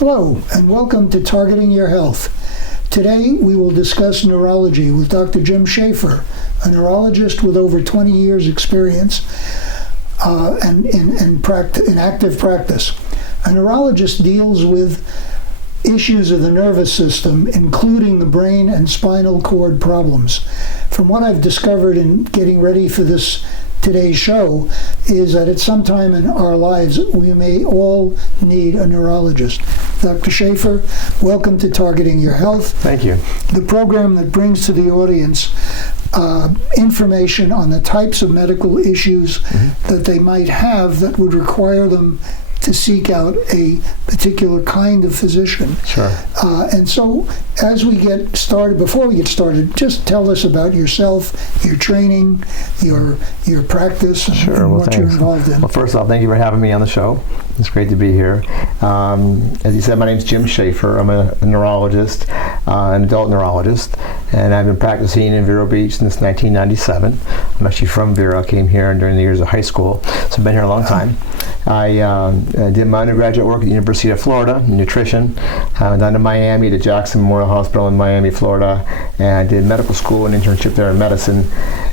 Hello, and welcome to Targeting Your Health. Today, we will discuss neurology with Dr. Jim Shafer, a neurologist with over 20 years' experience in active practice. A neurologist deals with issues of the nervous system, including the brain and spinal cord problems. From what I've discovered in getting ready for today's show, is that at some time in our lives, we may all need a neurologist. Dr. Shafer, welcome to Targeting Your Health. Thank you. The program that brings to the audience information on the types of medical issues that they might have that would require them to seek out a particular kind of physician. Sure. And so, as we get started, before we get started, just tell us about yourself, your training, your practice, and what you're involved in. Well, first off, thank you for having me on the show. It's great to be here. As you said, my name's Jim Shafer. I'm a neurologist, an adult neurologist, and I've been practicing in Vero Beach since 1997. I'm actually from Vero. I came here during the years of high school, so I've been here a long time. I did my undergraduate work at the University of Florida in nutrition. I went down to Miami, to Jackson Memorial Hospital in Miami, Florida, and I did medical school and internship there in medicine.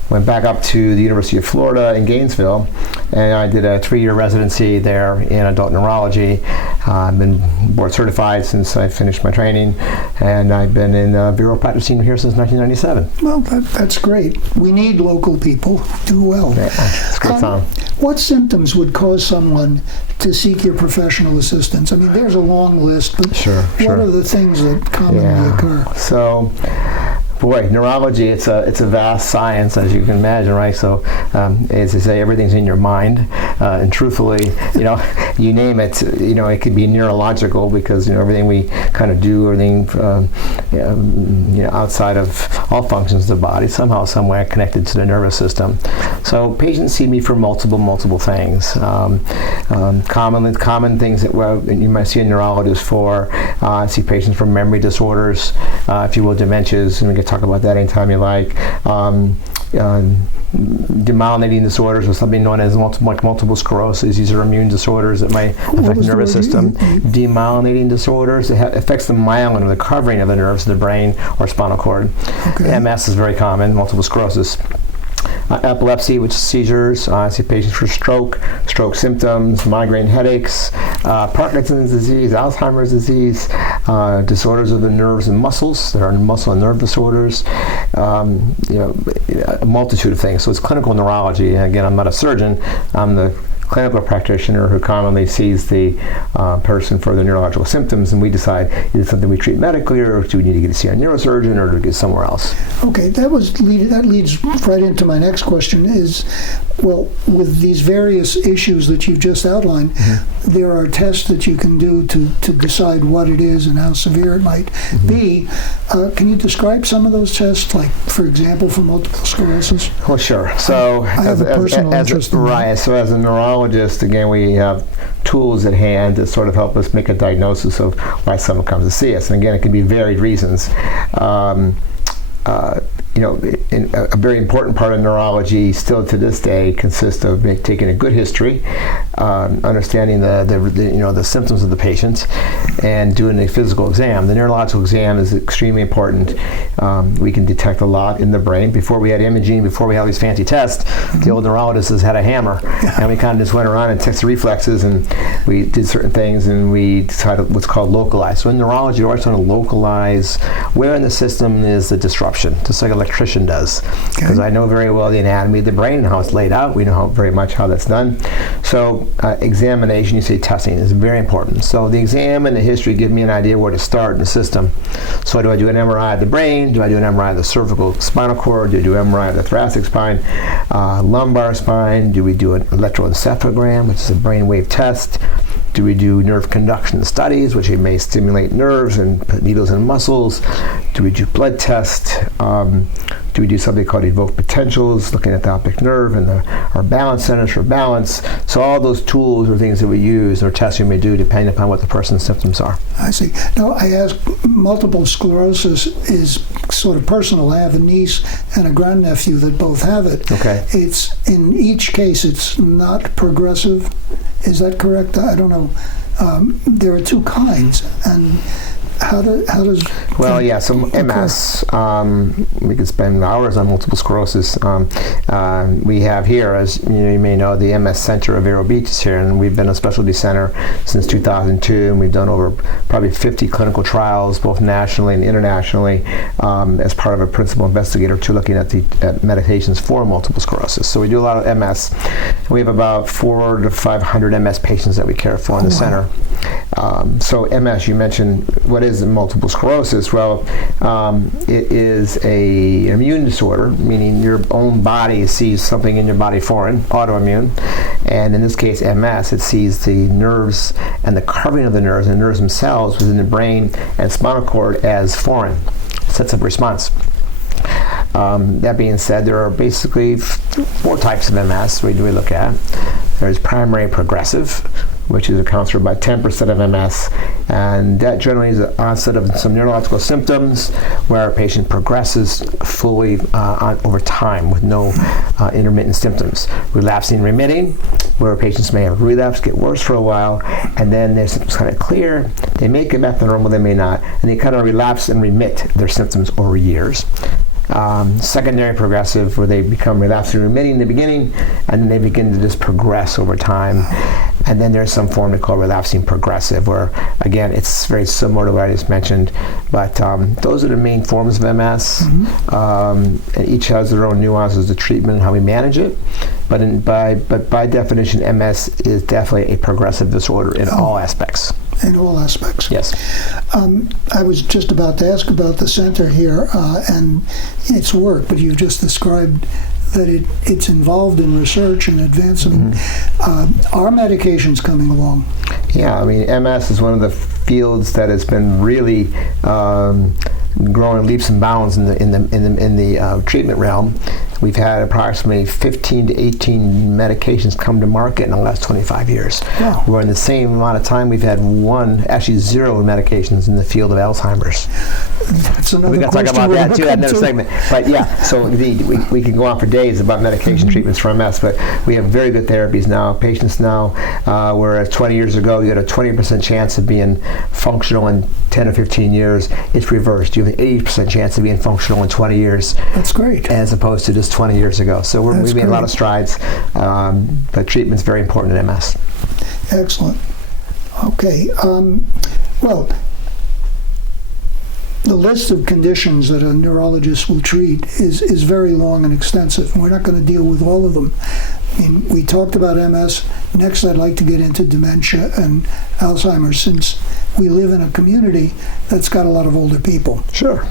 Went back up to the University of Florida in Gainesville, and I did a 3-year residency there in adult neurology. I've been board certified since I finished my training, and I've been in Vero practicing here since 1997. Well, that's great. We need local people who do well. Yeah, it's a great time. What symptoms would cause someone to seek your professional assistance? I mean, there's a long list, but what are the things that commonly occur? So, boy, neurology, it's a vast science, as you can imagine, right? So, as they say, everything's in your mind. And truthfully, you name it, it could be neurological because, everything we kind of do, everything, outside of all functions of the body, somehow, some way connected to the nervous system. So patients see me for multiple things. Common things that you might see a neurologist for. I see patients for memory disorders, if you will, dementias, and we can talk about that anytime you like. Demyelinating disorders, or something known as multiple sclerosis. These are immune disorders that might affect the nervous system. Demyelinating disorders, it affects the myelin, or the covering of the nerves of the brain or spinal cord. Okay. MS is very common, multiple sclerosis. Epilepsy, which is seizures. I see patients for stroke symptoms, migraine headaches, Parkinson's disease, Alzheimer's disease, disorders of the nerves and muscles. There are muscle and nerve disorders, a multitude of things. So it's clinical neurology. And again, I'm not a surgeon. I'm the clinical practitioner who commonly sees the person for the neurological symptoms, and we decide, is it something we treat medically, or do we need to get to see a neurosurgeon, or to get somewhere else? Okay, that leads right into my next question is, well, with these various issues that you've just outlined, there are tests that you can do to decide what it is and how severe it might be. Can you describe some of those tests, like, for example, for multiple sclerosis? Well, sure. So, I have a personal interest in that. So as a neurologist, again, we have tools at hand to sort of help us make a diagnosis of why someone comes to see us. And again, it can be varied reasons. A very important part of neurology still to this day consists of taking a good history, understanding the symptoms of the patient, and doing a physical exam. The neurological exam is extremely important. We can detect a lot in the brain. Before we had imaging, before we had these fancy tests, the old neurologists had a hammer, and we kind of just went around and tested reflexes, and we did certain things, and we decided what's called localized. So in neurology, you're always trying to localize where in the system is the disruption, just like electrician does, because I know very well the anatomy of the brain and how it's laid out. We know very much how that's done. So examination, you say testing, is very important. So the exam and the history give me an idea where to start in the system. So do I do an MRI of the brain? Do I do an MRI of the cervical spinal cord? Do I do an MRI of the thoracic spine, lumbar spine? Do we do an electroencephalogram, which is a brainwave test? Do we do nerve conduction studies, which may stimulate nerves and put needles in muscles? Do we do blood tests? Do we do something called evoked potentials, looking at the optic nerve and our balance centers for balance? So all those tools are things that we use or tests we may do depending upon what the person's symptoms are. I see. Now, I ask, multiple sclerosis is sort of personal. I have a niece and a grandnephew that both have it. Okay. It's, in each case, it's not progressive. Is that correct? I don't know. there are two kinds, and how does Well, yeah, so MS, we could spend hours on multiple sclerosis. We have here, as you may know, the MS Center of Vero Beach is here, and we've been a specialty center since 2002, and we've done over probably 50 clinical trials, both nationally and internationally, as part of a principal investigator to looking at at medications for multiple sclerosis. So we do a lot of MS. We have about 400 to 500 MS patients that we care for in the center. So MS, you mentioned, what is multiple sclerosis? Well, it is an immune disorder, meaning your own body sees something in your body foreign, autoimmune, and in this case MS, it sees the nerves and the carving of the nerves and the nerves themselves within the brain and spinal cord as foreign. Sets up a response. That being said, there are basically 4 types of MS we look at. There's primary progressive, which accounts for about 10% of MS, and that generally is the onset of some neurological symptoms where a patient progresses fully over time with no intermittent symptoms. Relapsing remitting, where patients may have relapse, get worse for a while, and then their symptoms kind of clear. They may get back to normal, they may not, and they kind of relapse and remit their symptoms over years. Secondary progressive, where they become relapsing remitting in the beginning, and then they begin to just progress over time. And then there's some form we call relapsing progressive, where again it's very similar to what I just mentioned, but those are the main forms of MS. And each has their own nuances of treatment and how we manage it. But by definition, MS is definitely a progressive disorder in all aspects. In all aspects. Yes. I was just about to ask about the center here and its work, but you just described that it's involved in research and advancement. Are medications coming along? Yeah, I mean, MS is one of the fields that has been really growing leaps and bounds in the treatment realm. We've had approximately 15 to 18 medications come to market in the last 25 years. Wow. Where in the same amount of time we've had 0 medications in the field of Alzheimer's. That's another we got to talk about that too, another segment. But yeah, so we can go on for days about medication treatments for MS, but we have very good therapies now. Patients now, whereas 20 years ago you had a 20% chance of being functional in 10 or 15 years, it's reversed. You have an 80% chance of being functional in 20 years. That's great. As opposed to just 20 years ago. So we've made a lot of strides, but treatment's very important in MS. Excellent. Okay. Well, the list of conditions that a neurologist will treat is very long and extensive, and we're not going to deal with all of them. I mean, we talked about MS. Next, I'd like to get into dementia and Alzheimer's, since we live in a community that's got a lot of older people. Sure.